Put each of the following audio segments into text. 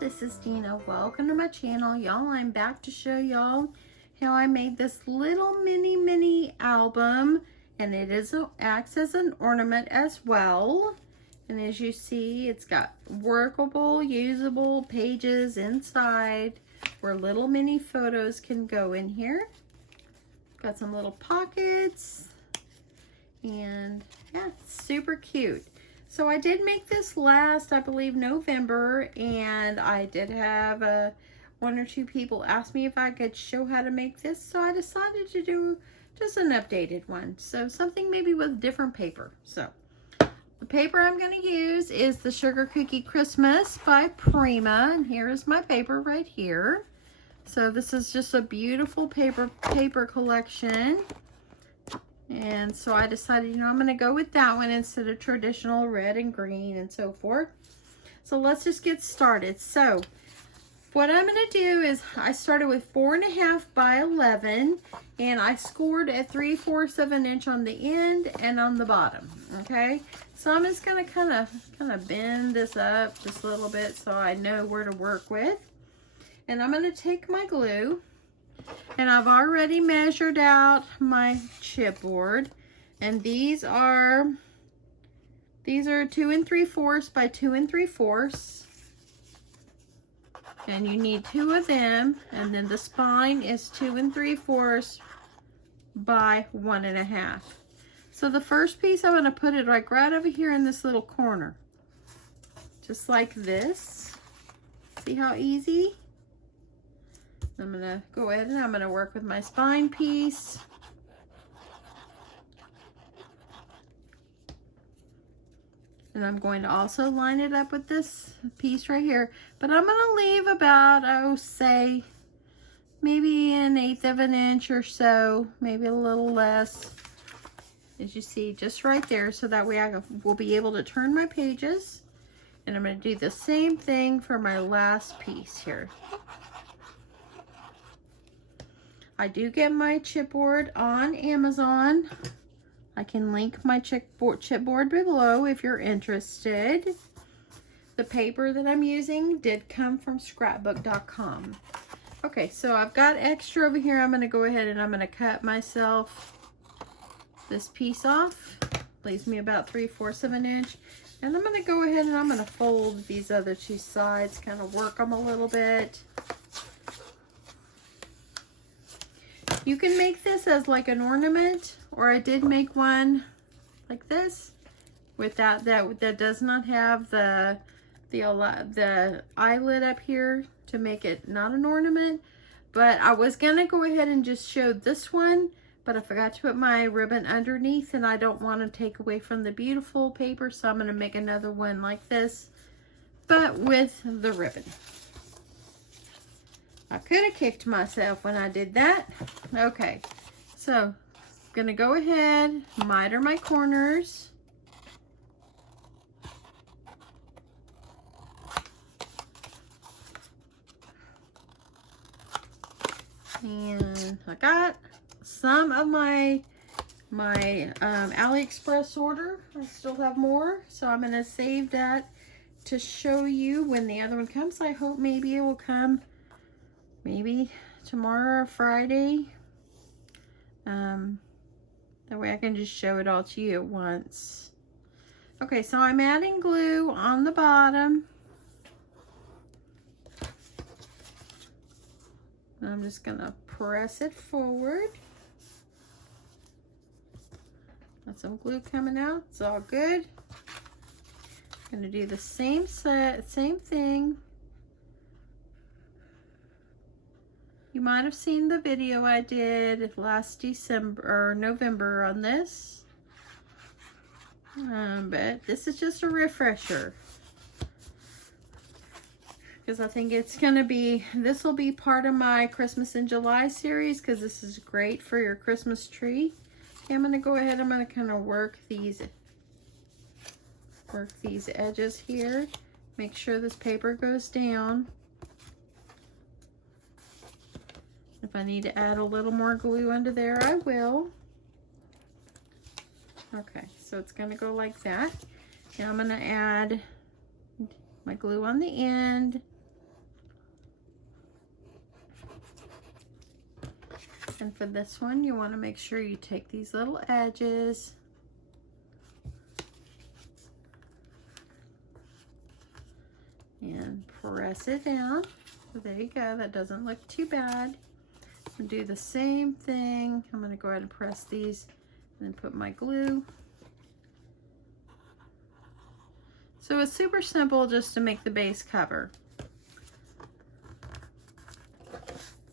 this is Dina. Welcome to my channel. Y'all, I'm back to show y'all how I made this little mini album, and it acts as an ornament as well. And as you see, it's got workable, usable pages inside where little mini photos can go in here. Got some little pockets, and yeah, it's super cute. So I did make this last, I believe, November, and I did have one or two people ask me if I could show how to make this, so I decided to do just an updated one. So something maybe with different paper. So the paper I'm going to use is the Sugar Cookie Christmas by Prima, and here is my paper right here. So this is just a beautiful paper collection. And so I decided, I'm going to go with that one instead of traditional red and green and so forth. So let's just get started. So what I'm going to do is I started with 4.5 by 11, and I scored at 3/4 of an inch on the end and on the bottom. Okay, so I'm just going to kind of bend this up just a little bit so I know where to work with. And I'm going to take my glue. And I've already measured out my chipboard, and these are 2 3/4 by 2 3/4, and you need 2 of them. And then the spine is 2 3/4 by 1.5. So the first piece, I'm going to put it like right over here in this little corner, just like this. See how easy? I'm going to go ahead and I'm going to work with my spine piece. And I'm going to also line it up with this piece right here. But I'm going to leave about, say, maybe 1/8 of an inch or so, maybe a little less, as you see, just right there. So that way I will be able to turn my pages. And I'm going to do the same thing for my last piece here. I do get my chipboard on Amazon. I can link my chipboard below if you're interested. The paper that I'm using did come from scrapbook.com. Okay, so I've got extra over here. I'm going to go ahead and I'm going to cut myself this piece off. Leaves me about 3/4 of an inch. And I'm going to go ahead and I'm going to fold these other two sides, kind of work them a little bit. You can make this as like an ornament, or I did make one like this with that does not have the eyelid up here to make it not an ornament. But I was gonna go ahead and just show this one, but I forgot to put my ribbon underneath, and I don't want to take away from the beautiful paper, so I'm gonna make another one like this, but with the ribbon. I could have kicked myself when I did that. Okay, so I'm gonna go ahead, miter my corners. And I got some of my AliExpress order. I still have more, so I'm gonna save that to show you when the other one comes. I hope maybe it will come maybe tomorrow or Friday. That way I can just show it all to you at once. Okay, so I'm adding glue on the bottom. I'm just gonna press it forward. Got some glue coming out. It's all good. Gonna do the same thing. You might have seen the video I did last December or November on this, but this is just a refresher, because I think it's gonna be, this will be part of my Christmas in July series, because this is great for your Christmas tree. Okay, I'm gonna go ahead, I'm gonna kind of work these edges here, make sure this paper goes down. If I need to add a little more glue under there, I will. Okay, so it's gonna go like that. Now I'm gonna add my glue on the end. And for this one, you want to make sure you take these little edges and press it down. So there you go, that doesn't look too bad. And do the same thing. I'm going to go ahead and press these and then put my glue. So it's super simple just to make the base cover.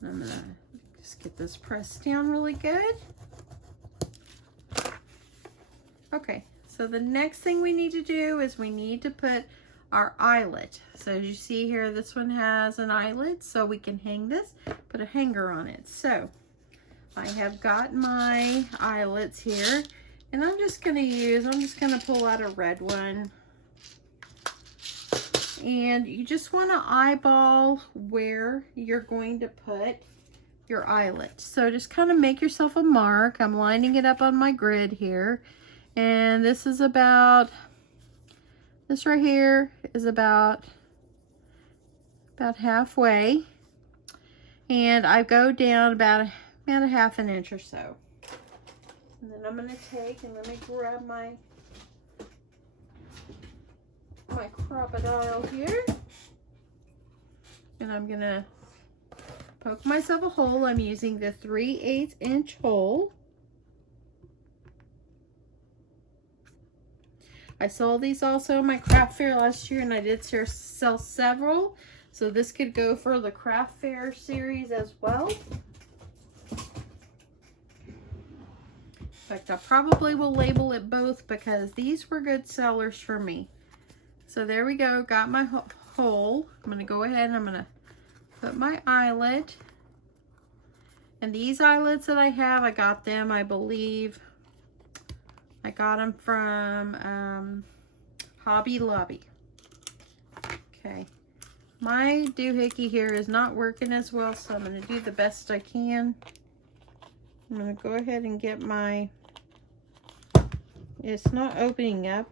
I'm going to just get this pressed down really good. Okay, so the next thing we need to do is we need to put our eyelet. So as you see here, this one has an eyelet, so we can hang this, put a hanger on it. So I have got my eyelets here, and I'm just gonna pull out a red one. And you just wanna eyeball where you're going to put your eyelet. So just kind of make yourself a mark. I'm lining it up on my grid here. And this is about, this right here is about halfway. And I go down about a half an inch or so. And then I'm going to take and let me grab my crocodile here. And I'm going to poke myself a hole. I'm using the 3/8 inch hole. I sold these also in my craft fair last year, and I did sell several. So this could go for the craft fair series as well. In fact, I probably will label it both because these were good sellers for me. So there we go, got my hole. I'm gonna go ahead and I'm gonna put my eyelet. And these eyelets that I have, I got them, I believe, I got them from Hobby Lobby. Okay, my doohickey here is not working as well, so I'm going to do the best I can. I'm going to go ahead and get my, it's not opening up.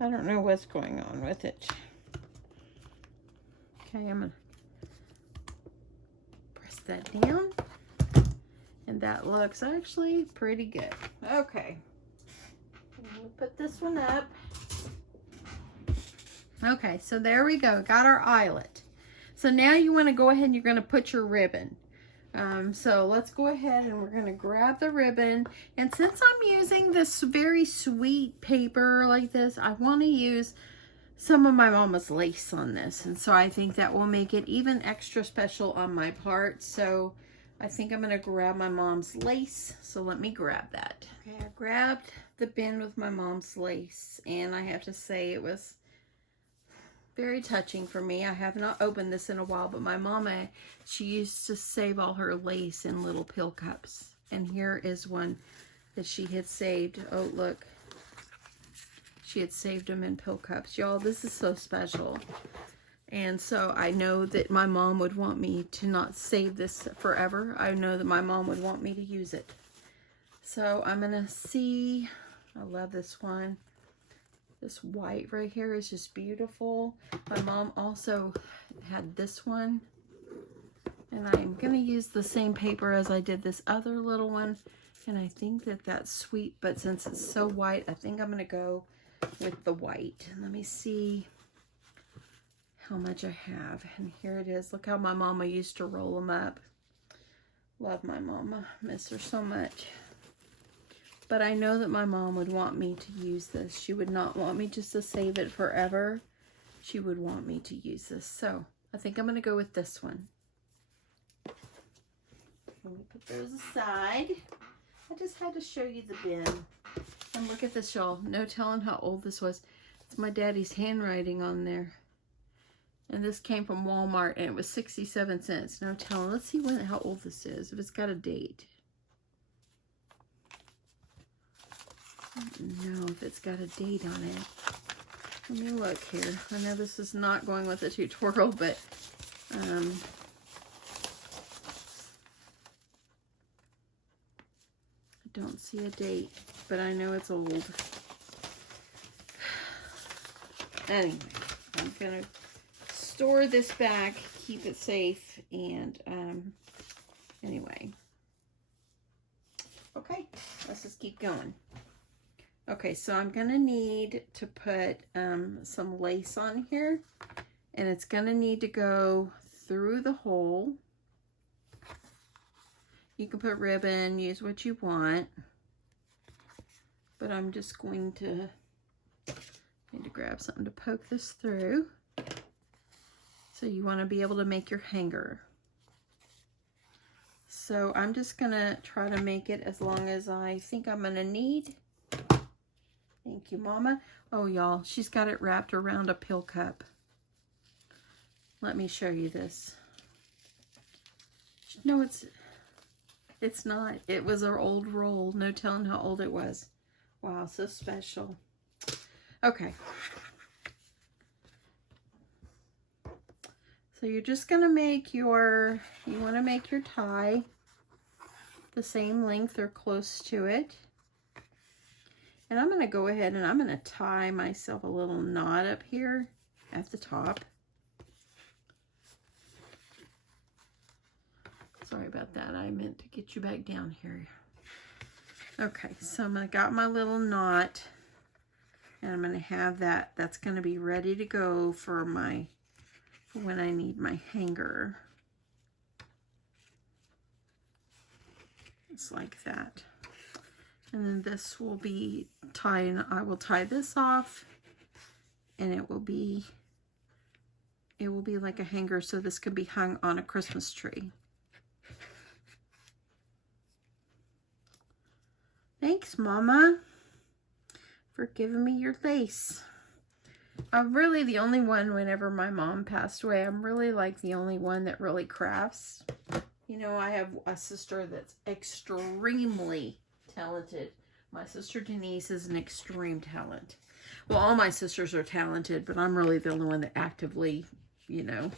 I don't know what's going on with it. Okay, I'm going to press that down. And that looks actually pretty good. Okay. Put this one up. Okay, so there we go. Got our eyelet. So now you want to go ahead and you're going to put your ribbon. So let's go ahead and we're going to grab the ribbon. And since I'm using this very sweet paper like this, I want to use some of my mama's lace on this. And so I think that will make it even extra special on my part. So I think I'm going to grab my mom's lace. So let me grab that. Okay, I grabbed the bin with my mom's lace, and I have to say it was very touching for me. I have not opened this in a while, but my mama, she used to save all her lace in little pill cups. And here is one that she had saved. Oh, look. She had saved them in pill cups. Y'all, this is so special. And so I know that my mom would want me to not save this forever. I know that my mom would want me to use it. So I'm going to see. I love this one. This white right here is just beautiful. My mom also had this one. And I'm going to use the same paper as I did this other little one. And I think that that's sweet. But since it's so white, I think I'm going to go with the white. And let me see how much I have. And here it is. Look how my mama used to roll them up. Love my mama. Miss her so much. But I know that my mom would want me to use this. She would not want me just to save it forever. She would want me to use this. So I think I'm going to go with this one. Let me put those aside. I just had to show you the bin. And look at this, y'all. No telling how old this was. It's my daddy's handwriting on there. And this came from Walmart, and it was 67 cents. No telling. Let's see how old this is, if it's got a date. I don't know if it's got a date on it. Let me look here. I know this is not going with the tutorial, but I don't see a date, but I know it's old. Anyway, I'm going to store this back, keep it safe, and anyway. let's just keep going. Okay, so I'm going to need to put some lace on here, and it's going to need to go through the hole. You can put ribbon, use what you want, but I'm just going to need to grab something to poke this through. So you want to be able to make your hanger. So I'm just going to try to make it as long as I think I'm going to need. Thank you, Mama. Oh, y'all, she's got it wrapped around a pill cup. Let me show you this. No, it's not. It was our old roll. No telling how old it was. Wow, so special. Okay. So you're just going to make your, you want to make your tie the same length or close to it. And I'm going to go ahead and I'm going to tie myself a little knot up here at the top. Sorry about that. I meant to get you back down here. Okay, so I got my little knot, and I'm going to have that. That's going to be ready to go for when I need my hanger. It's like that. And then this will be tied. I will tie this off, and it will be like a hanger, so this could be hung on a Christmas tree. Thanks, Mama, for giving me your lace. I'm really the only one, whenever my mom passed away, I'm really like the only one that really crafts. You know, I have a sister that's extremely talented. My sister Denise is an extreme talent. Well, all my sisters are talented, but I'm really the only one that actively, you know,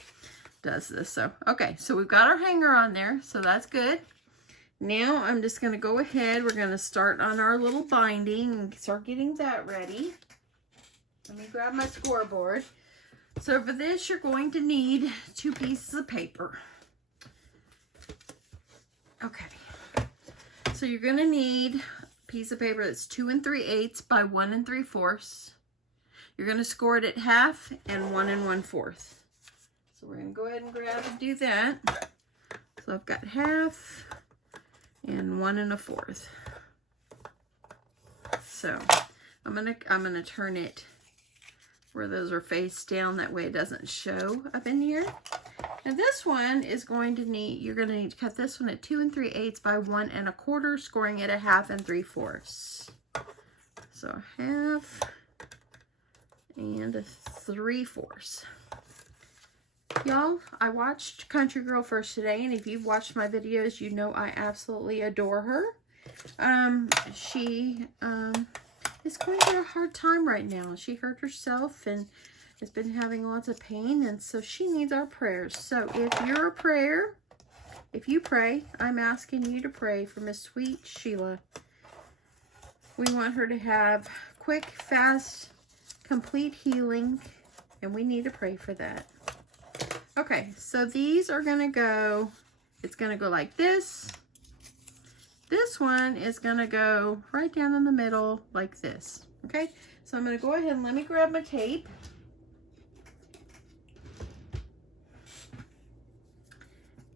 does this. So, okay, so we've got our hanger on there, so that's good. Now I'm just going to go ahead. We're going to start on our little binding and start getting that ready. Let me grab my scoreboard. So for this, you're going to need 2 pieces of paper. Okay. So you're going to need a piece of paper that's 2 3/8 by 1 3/4. You're going to score it at half and 1 1/4. So we're going to go ahead and grab and do that. So I've got half and 1 1/4. So I'm gonna turn it where those are face down, that way it doesn't show up in here. And this one is going to need, you're gonna need to cut this one at 2 3/8 by 1 1/4, scoring it at half and 3/4. So half and a 3/4. Y'all, I watched Country Girl first today, and if you've watched my videos, you know I absolutely adore her. She is going through a hard time right now. She hurt herself and has been having lots of pain, and so she needs our prayers. So if you pray, I'm asking you to pray for Miss Sweet Sheila. We want her to have quick, fast, complete healing, and we need to pray for that. Okay, so these are going to go, it's going to go like this. This one is going to go right down in the middle like this. Okay, so I'm going to go ahead and let me grab my tape.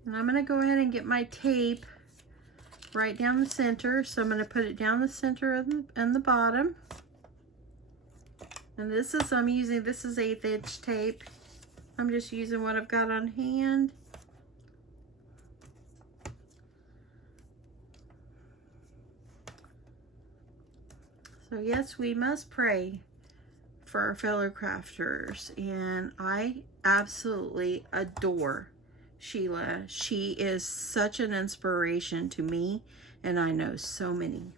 And I'm going to go ahead and get my tape right down the center. So I'm going to put it down the center and the bottom. And this is, this is 1/8 inch tape. I'm just using what I've got on hand. So yes, we must pray for our fellow crafters. And I absolutely adore Sheila. She is such an inspiration to me, and I know so many.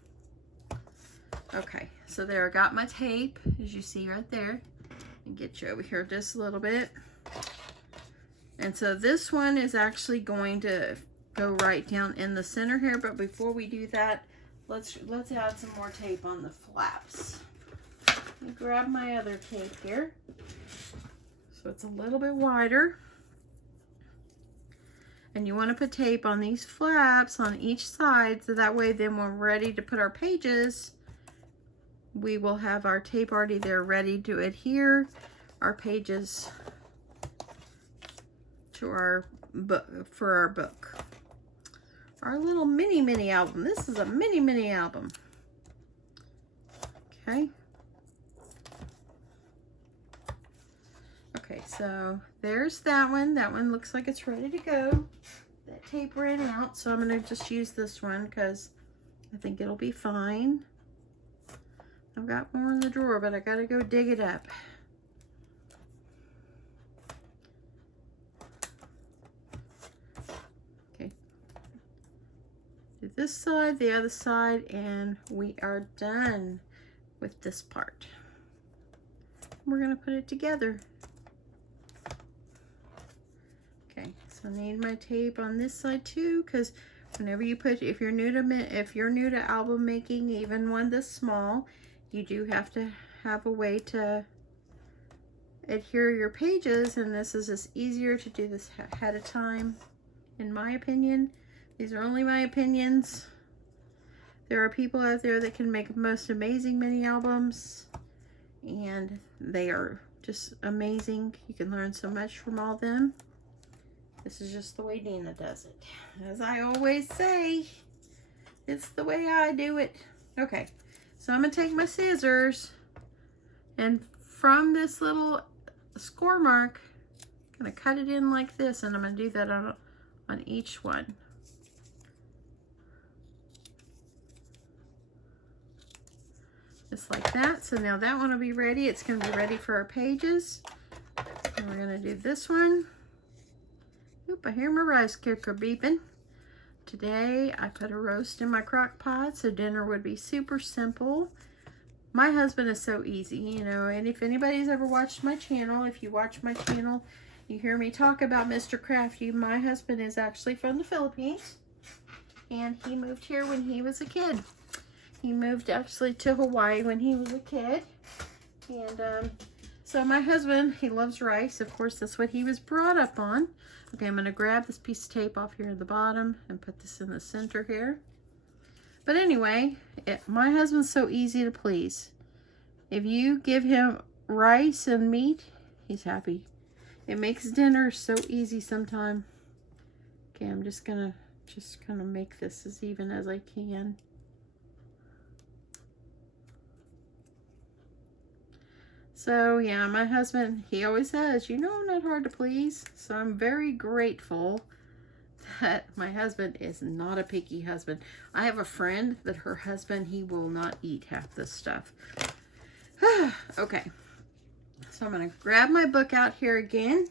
Okay, so there, I got my tape, as you see right there. And get you over here just a little bit. And so this one is actually going to go right down in the center here, but before we do that, let's add some more tape on the flaps. Let me grab my other tape here, so it's a little bit wider. And you want to put tape on these flaps on each side, so that way then when we're ready to put our pages, we will have our tape already there ready to adhere our pages to our book, for our book. Our little mini album. This is a mini album. Okay. Okay, so there's that one. That one looks like it's ready to go. That tape ran out, so I'm going to just use this one because I think it'll be fine. I've got more in the drawer, but I got to go dig it up. Okay. Do this side, the other side, and we are done with this part. We're going to put it together. Okay, so I need my tape on this side too, because whenever you put, if you're new to album making, even one this small, you do have to have a way to adhere your pages, and this is just easier to do this ahead of time, in my opinion. These are only my opinions. There are people out there that can make most amazing mini albums, and they are just amazing. You can learn so much from all of them. This is just the way Dina does it. As I always say, it's the way I do it. Okay, so I'm going to take my scissors, and from this little score mark, I'm going to cut it in like this, and I'm going to do that on each one. Just like that. So now that one will be ready. It's going to be ready for our pages. And we're going to do this one. Oop, I hear my rice cooker beeping. Today I put a roast in my crock pot, so dinner would be super simple. My husband is so easy, you know, and if anybody's ever watched my channel, if you watch my channel, you hear me talk about Mr. Crafty. My husband is actually from the Philippines, and he moved here when he was a kid. He moved actually to Hawaii when he was a kid, and so my husband, he loves rice. Of course, that's what he was brought up on. Okay, I'm going to grab this piece of tape off here at the bottom and put this in the center here. But anyway, my husband's so easy to please. If you give him rice and meat, he's happy. It makes dinner so easy sometimes. Okay, I'm just gonna make this as even as I can. So yeah, my husband, he always says, you know, I'm not hard to please. So I'm very grateful that my husband is not a picky husband. I have a friend that her husband, he will not eat half this stuff. Okay, so I'm going to grab my book out here again.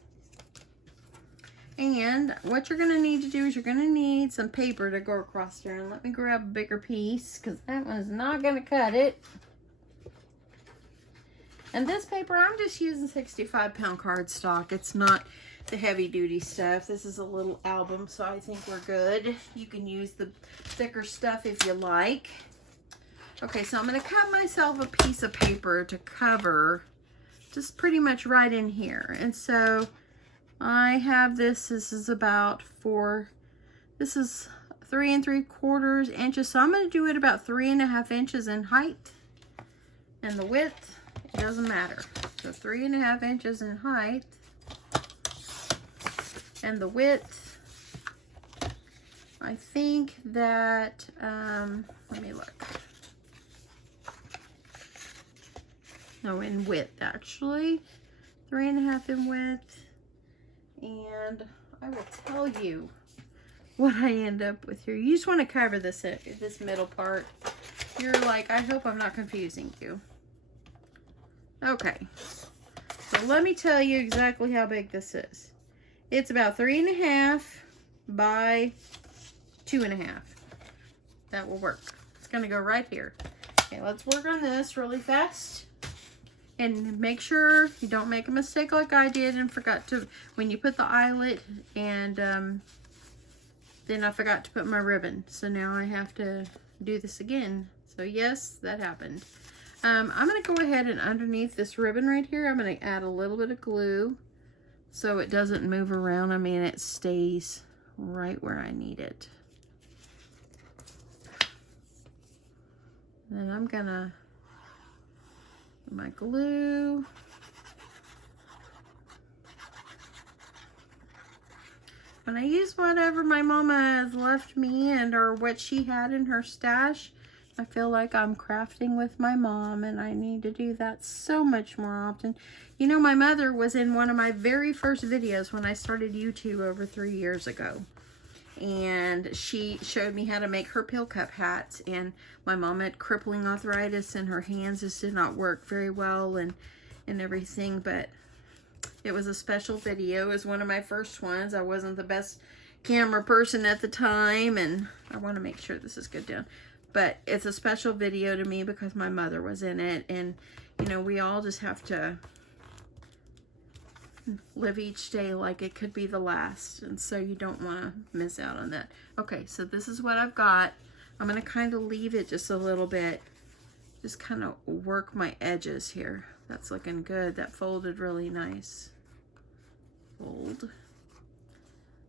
And what you're going to need to do is you're going to need some paper to go across there. And let me grab a bigger piece, because that one's not going to cut it. And this paper, I'm just using 65-pound cardstock. It's not the heavy-duty stuff. This is a little album, so I think we're good. You can use the thicker stuff if you like. Okay, so I'm going to cut myself a piece of paper to cover just pretty much right in here. And so I have this. This is about this is 3 3/4 inches. So I'm going to do it about 3.5 inches in height. And the width, it doesn't matter. So 3.5 inches in height. And the width, I think that, let me look. No, in width actually. 3.5 in width. And I will tell you what I end up with here. You just want to cover this middle part. You're like, I hope I'm not confusing you. Okay, so let me tell you exactly how big this is. It's about 3.5 by 2.5. That will work. It's going to go right here. Okay, let's work on this really fast. And make sure you don't make a mistake like I did and forgot to, when you put the eyelet, and then I forgot to put my ribbon. So now I have to do this again. So yes, that happened. I'm going to go ahead and underneath this ribbon right here, I'm going to add a little bit of glue so it doesn't move around. I mean, it stays right where I need it. And then I'm gonna do my glue. When I use whatever my mama has left me and or what she had in her stash, I feel like I'm crafting with my mom, and I need to do that so much more often. You know, my mother was in one of my very first videos when I started YouTube over 3 years ago. And she showed me how to make her pill cup hats, and my mom had crippling arthritis and her hands just did not work very well and everything, but it was a special video. It was one of my first ones. I wasn't the best camera person at the time, and I want to make sure this is good down. But it's a special video to me because my mother was in it, and you know, we all just have to live each day like it could be the last, and so you don't want to miss out on that. Okay, so this is what I've got. I'm going to kind of leave it just a little bit, just kind of work my edges here. That's looking good. That folded really nice. Fold.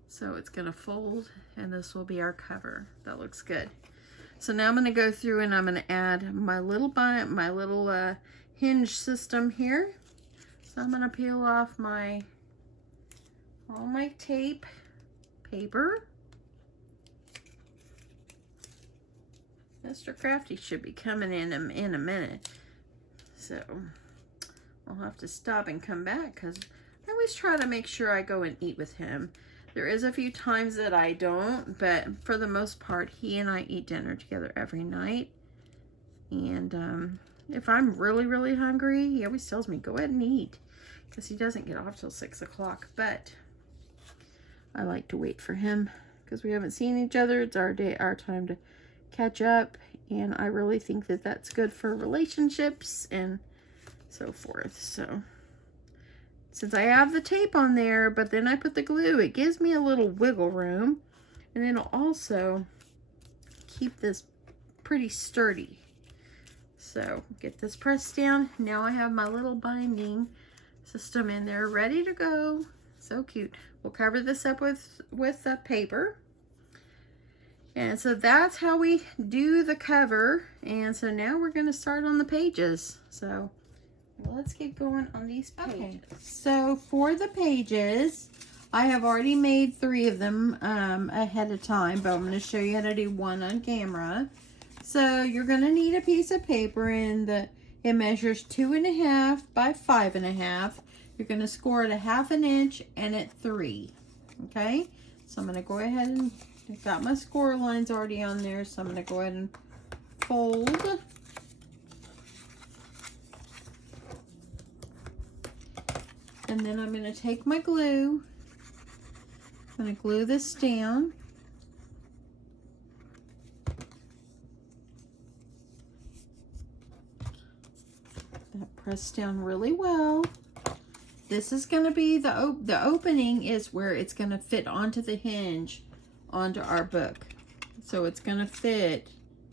So it's going to fold, and this will be our cover. That looks good. So now I'm going to go through and I'm going to add my little hinge system here. So I'm going to peel off all my tape paper. Mr. Crafty should be coming in a minute. So I'll have to stop and come back because I always try to make sure I go and eat with him. There is a few times that I don't, but for the most part, he and I eat dinner together every night. And if I'm really, really hungry, he always tells me, go ahead and eat, because he doesn't get off till 6 o'clock. But I like to wait for him because we haven't seen each other. It's our time to catch up, and I really think that that's good for relationships and so forth. So since I have the tape on there, but then I put the glue, it gives me a little wiggle room, and it'll also keep this pretty sturdy. So get this pressed down. Now I have my little binding system in there ready to go. So cute. We'll cover this up with paper. And so that's how we do the cover. And so now we're going to start on the pages. So let's get going on these pages. Okay, so for the pages, I have already made 3 of them ahead of time, but I'm going to show you how to do one on camera. So you're going to need a piece of paper, and it measures 2.5 by 5.5. You're going to score it 1/2 inch and at 3. Okay, so I'm going to go ahead and I've got my score lines already on there, so I'm going to go ahead and fold. And then I'm going to take my glue. I'm going to glue this down. That pressed down really well. This is going to be the opening is where it's going to fit onto the hinge onto our book. So it's going to fit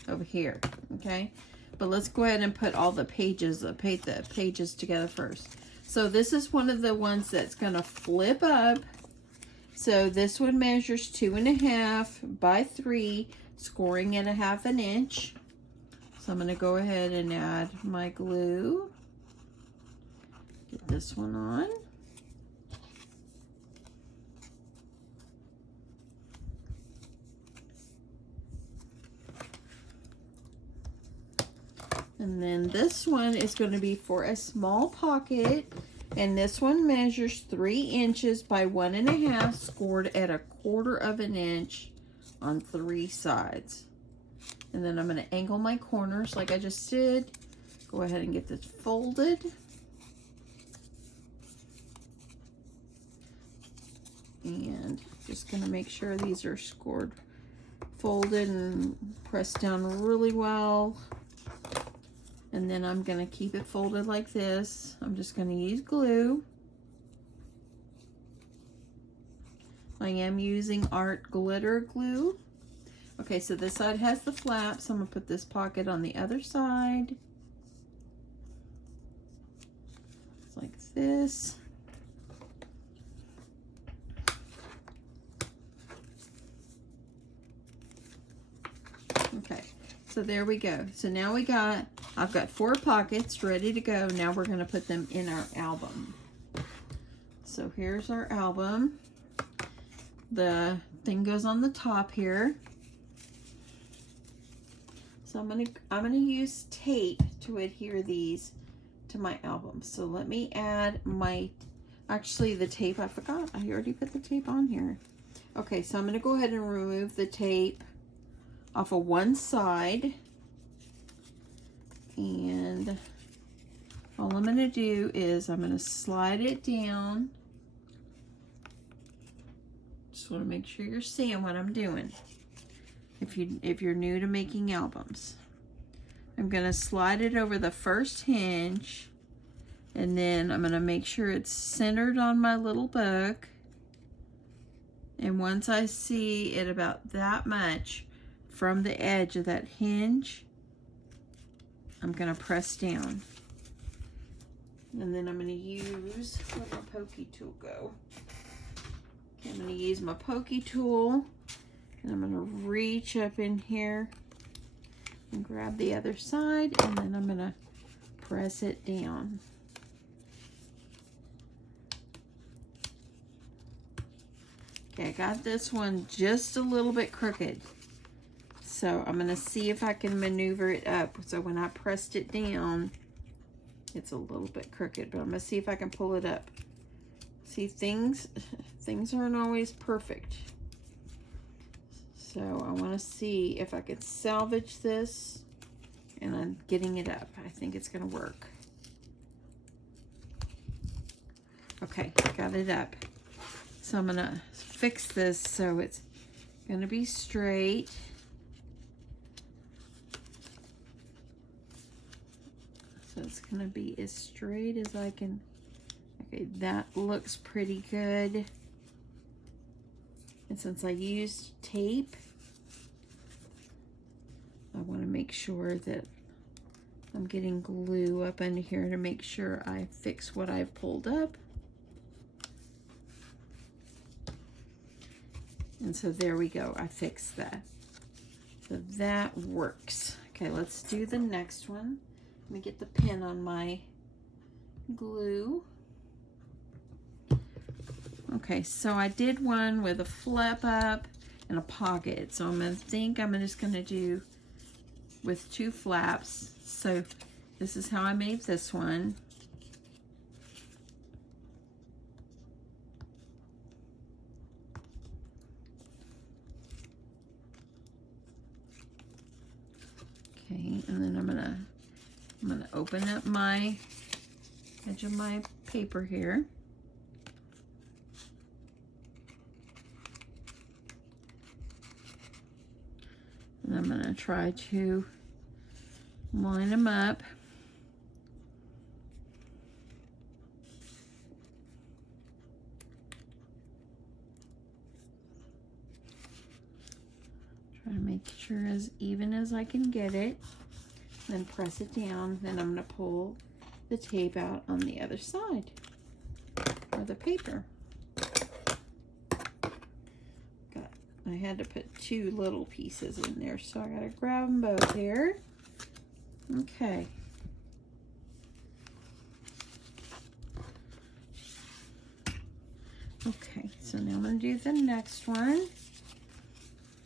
over here, okay? But let's go ahead and put all the pages together first. So this is one of the ones that's going to flip up. So this one measures 2.5 by 3, scoring at 1/2 inch. So I'm going to go ahead and add my glue. Get this one on. And then this one is going to be for a small pocket, and this one measures 3 inches by 1.5, scored at 1/4 inch on 3 sides. And then I'm going to angle my corners like I just did. Go ahead and get this folded. And just going to make sure these are scored, folded, and pressed down really well. And then I'm going to keep it folded like this. I'm just going to use glue. I am using Art Glitter Glue. Okay, so this side has the flap, so I'm going to put this pocket on the other side. It's like this. So there we go. So now I've got 4 pockets ready to go. Now we're going to put them in our album. So here's our album. The thing goes on the top here. So I'm gonna use tape to adhere these to my album. So let me add actually the tape, I forgot. I already put the tape on here. Okay, so I'm gonna go ahead and remove the tape off of one side. And all I'm gonna do is I'm gonna slide it down. Just wanna make sure you're seeing what I'm doing. If you're new to making albums, I'm gonna slide it over the first hinge, and then I'm gonna make sure it's centered on my little book. And once I see it about that much from the edge of that hinge, I'm gonna press down. And then I'm gonna use, where'd my pokey tool go? Okay, I'm gonna use my pokey tool, and I'm gonna reach up in here and grab the other side, and then I'm gonna press it down. Okay, I got this one just a little bit crooked. So I'm gonna see if I can maneuver it up. So when I pressed it down, it's a little bit crooked, but I'm gonna see if I can pull it up. See, things aren't always perfect. So I want to see if I could salvage this, and I'm getting it up. I think it's going to work. Okay, got it up. So I'm going to fix this so it's going to be straight. So it's going to be as straight as I can. Okay, that looks pretty good. And since I used tape, I want to make sure that I'm getting glue up under here to make sure I fix what I've pulled up. And so there we go, I fixed that. So that works. Okay, let's do the next one. Let me get the pin on my glue. Okay, so I did one with a flip up and a pocket. So I'm just gonna do with 2 flaps. So this is how I made this one. Okay, and then I'm gonna open up my edge of my paper here. And I'm gonna try to line them up. Try to make sure as even as I can get it. Then press it down. Then I'm gonna pull the tape out on the other side of the paper. I had to put 2 little pieces in there, so I gotta grab them both here. Okay. Okay, so now I'm gonna do the next one.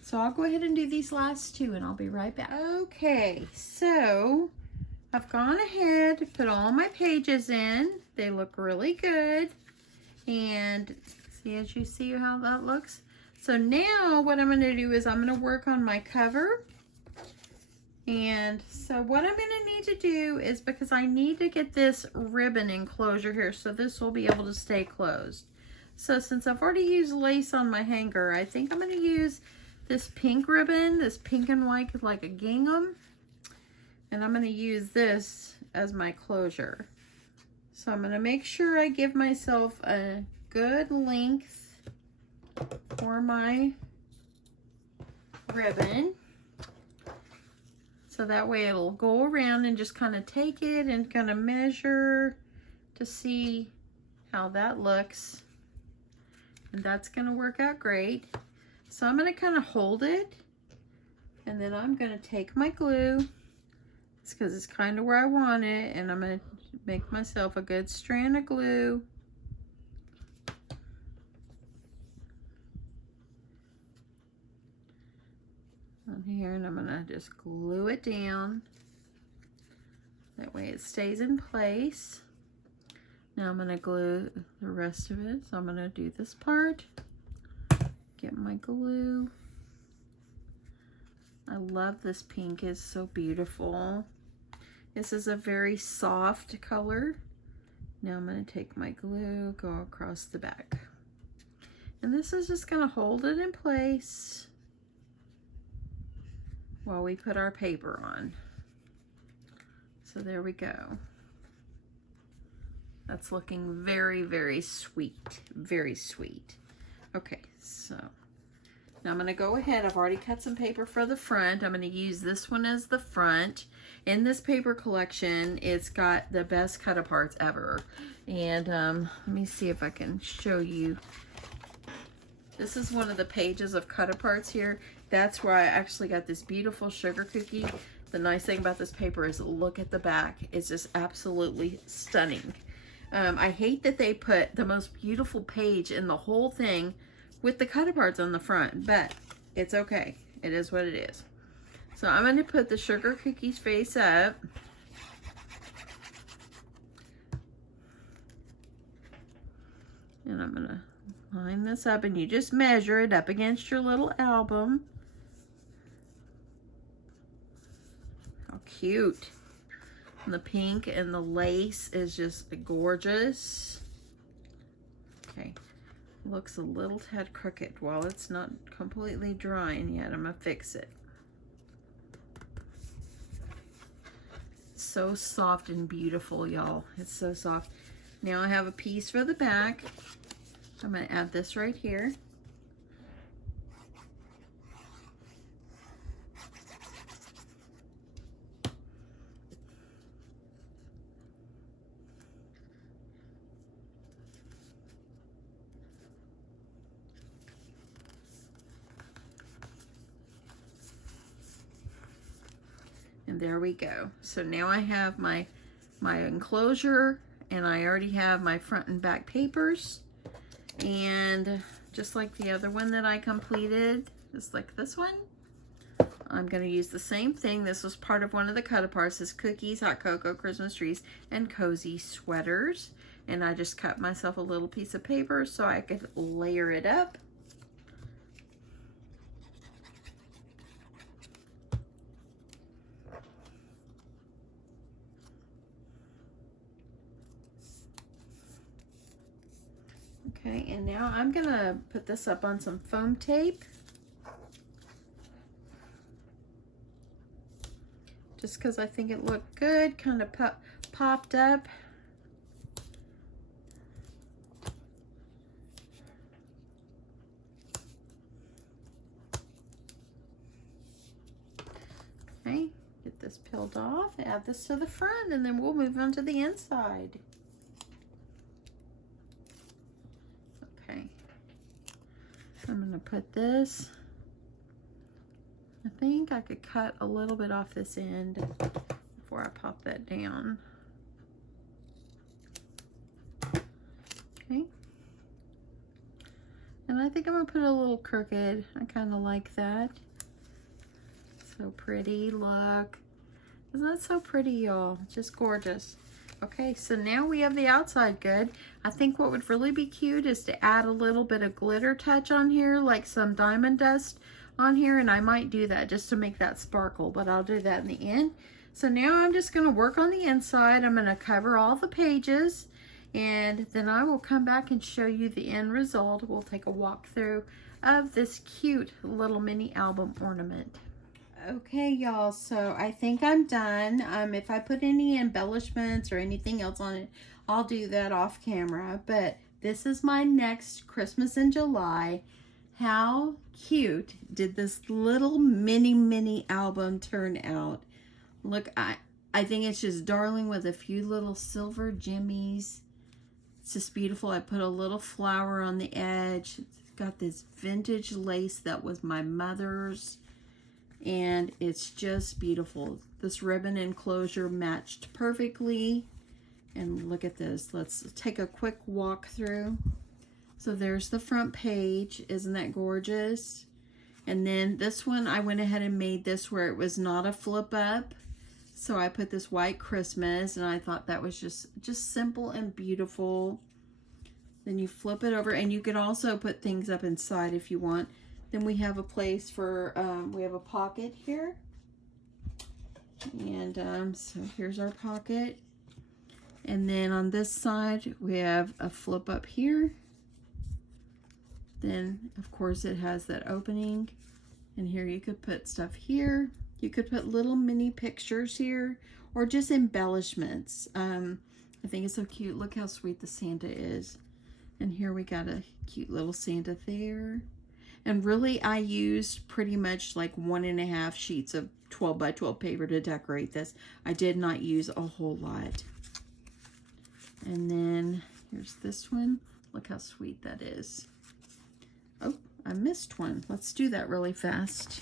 So I'll go ahead and do these last 2 and I'll be right back. Okay, so I've gone ahead, put all my pages in. They look really good. And see, as you see how that looks. So now what I'm going to do is I'm going to work on my cover. And so what I'm going to need to do is, because I need to get this ribbon enclosure here, so this will be able to stay closed. So since I've already used lace on my hanger, I think I'm going to use this pink ribbon, this pink and white like a gingham. And I'm going to use this as my closure. So I'm going to make sure I give myself a good length for my ribbon, so that way it'll go around and just kind of take it and kind of measure to see how that looks, and that's going to work out great. So I'm going to kind of hold it And then I'm going to take my glue. It's because it's kind of where I want it. And I'm going to make myself a good strand of glue. On here, and I'm going to just glue it down. That way it stays in place. Now I'm going to glue the rest of it. So I'm going to do this part. Get my glue. I love this pink. It's so beautiful. This is a very soft color. Now I'm going to take my glue, go across the back. And this is just going to hold it in place while we put our paper on. So there we go. That's looking very, very sweet. Very sweet. Okay, so now I'm going to go ahead. I've already cut some paper for the front. I'm going to use this one as the front. In this paper collection, it's got the best cut-aparts ever. And let me see if I can show you. This is one of the pages of cut-aparts here. That's where I actually got this beautiful sugar cookie. The nice thing about this paper is look at the back. It's just absolutely stunning. I hate that they put the most beautiful page in the whole thing with the cut-aparts on the front, but it's okay. It is what it is. So I'm going to put the sugar cookies face up. And I'm going to line this up, and you just measure it up against your little album. How cute. And the pink and the lace is just gorgeous. Okay. Looks a little tad crooked. While it's not completely drying yet, I'm going to fix it. It's so soft and beautiful, y'all. It's so soft. Now I have a piece for the back. I'm going to add this right here. And there we go. So now I have my enclosure, and I already have my front and back papers. And just like the other one that I completed, just like this one, I'm going to use the same thing. This was part of one of the cut-aparts. This cookies, hot cocoa, Christmas trees, and cozy sweaters. And I just cut myself a little piece of paper so I could layer it up. Okay, and now I'm gonna put this up on some foam tape. Just because I think it looked good, kind of popped up. Okay, get this peeled off, add this to the front, and then we'll move on to the inside. I'm going to put this, I think I could cut a little bit off this end before I pop that down. Okay. And I think I'm going to put it a little crooked. I kind of like that. So pretty, look. Isn't that so pretty, y'all? Just gorgeous. Okay, so now we have the outside good. I think what would really be cute is to add a little bit of glitter touch on here, like some diamond dust on here, and I might do that just to make that sparkle, but I'll do that in the end. So now I'm just going to work on the inside. I'm going to cover all the pages, and then I will come back and show you the end result. We'll take a walk through of this cute little mini album ornament. Okay, y'all, so I think I'm done. If I put any embellishments or anything else on it, I'll do that off camera. But this is my next Christmas in July. How cute did this little mini album turn out? Look, I think it's just darling with a few little silver jimmies. It's just beautiful. I put a little flower on the edge. It's got this vintage lace that was my mother's. and it's just beautiful. This ribbon enclosure matched perfectly. And look at this. Let's take a quick walk through. So there's the front page. Isn't that gorgeous? And then this one, I went ahead and made this where it was not a flip up. So I put this white Christmas, and I thought that was just simple and beautiful. Then you flip it over, and you can also put things up inside if you want. Then we have a place for, we have a pocket here. And so here's our pocket. And then on this side, we have a flip up here. Then, of course, it has that opening. And here you could put stuff here. You could put little mini pictures here or just embellishments. I think it's so cute. Look how sweet the Santa is. And here we got a cute little Santa there. And really, I used pretty much like 1.5 sheets of 12 by 12 paper to decorate this. I did not use a whole lot. And then here's this one. Look how sweet that is. Oh, I missed one. Let's do that really fast.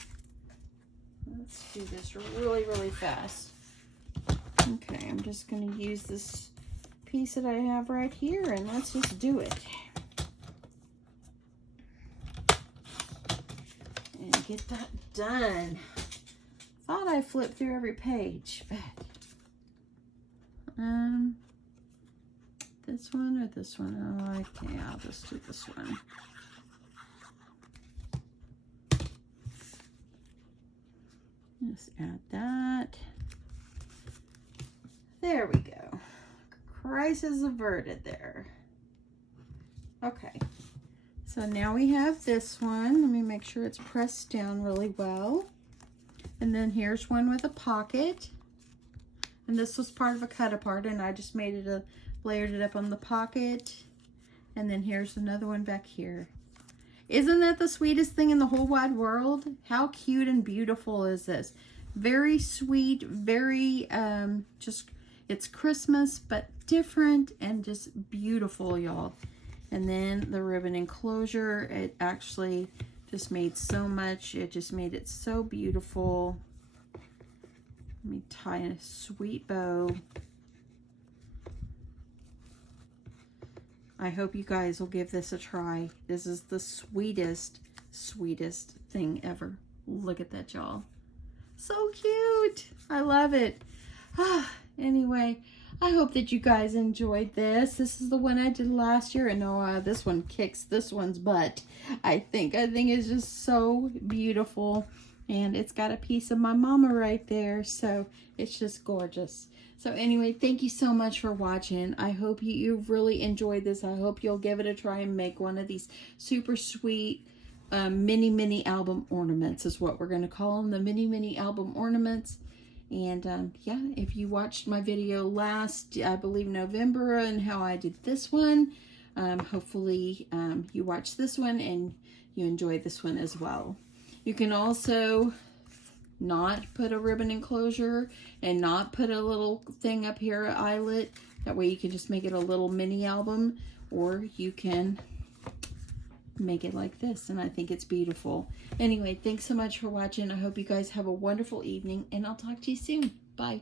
Let's do this really, really fast. Okay, I'm just going to use this piece that I have right here, and let's just do it. And get that done. Thought I flipped through every page, but this one or this one? Oh, okay, I'll just do this one. Just add that. There we go. Crisis averted there. Okay, so now we have this one. Let me make sure it's pressed down really well. And then here's one with a pocket. And this was part of a cut apart, and I just made it layered it up on the pocket. And then here's another one back here. Isn't that the sweetest thing in the whole wide world? How cute and beautiful is this? Very sweet, very, it's Christmas, but different and just beautiful, y'all. And then the ribbon enclosure, it actually just made so much. It just made it so beautiful. Let me tie a sweet bow. I hope you guys will give this a try. This is the sweetest, sweetest thing ever. Look at that, y'all. So cute. I love it. Anyway, I hope that you guys enjoyed this. This is the one I did last year. And this one kicks this one's butt. I think it's just so beautiful. And it's got a piece of my mama right there. So it's just gorgeous. So anyway, thank you so much for watching. I hope you've really enjoyed this. I hope you'll give it a try and make one of these super sweet mini album ornaments is what we're going to call them. The mini album ornaments. And yeah, if you watched my video last, I believe November, and how I did this one, hopefully you watched this one and you enjoyed this one as well. You can also not put a ribbon enclosure and not put a little thing up here, an eyelet. That way you can just make it a little mini album, or you can make it like this, and I think it's beautiful. Anyway, thanks so much for watching. I hope you guys have a wonderful evening, and I'll talk to you soon. Bye.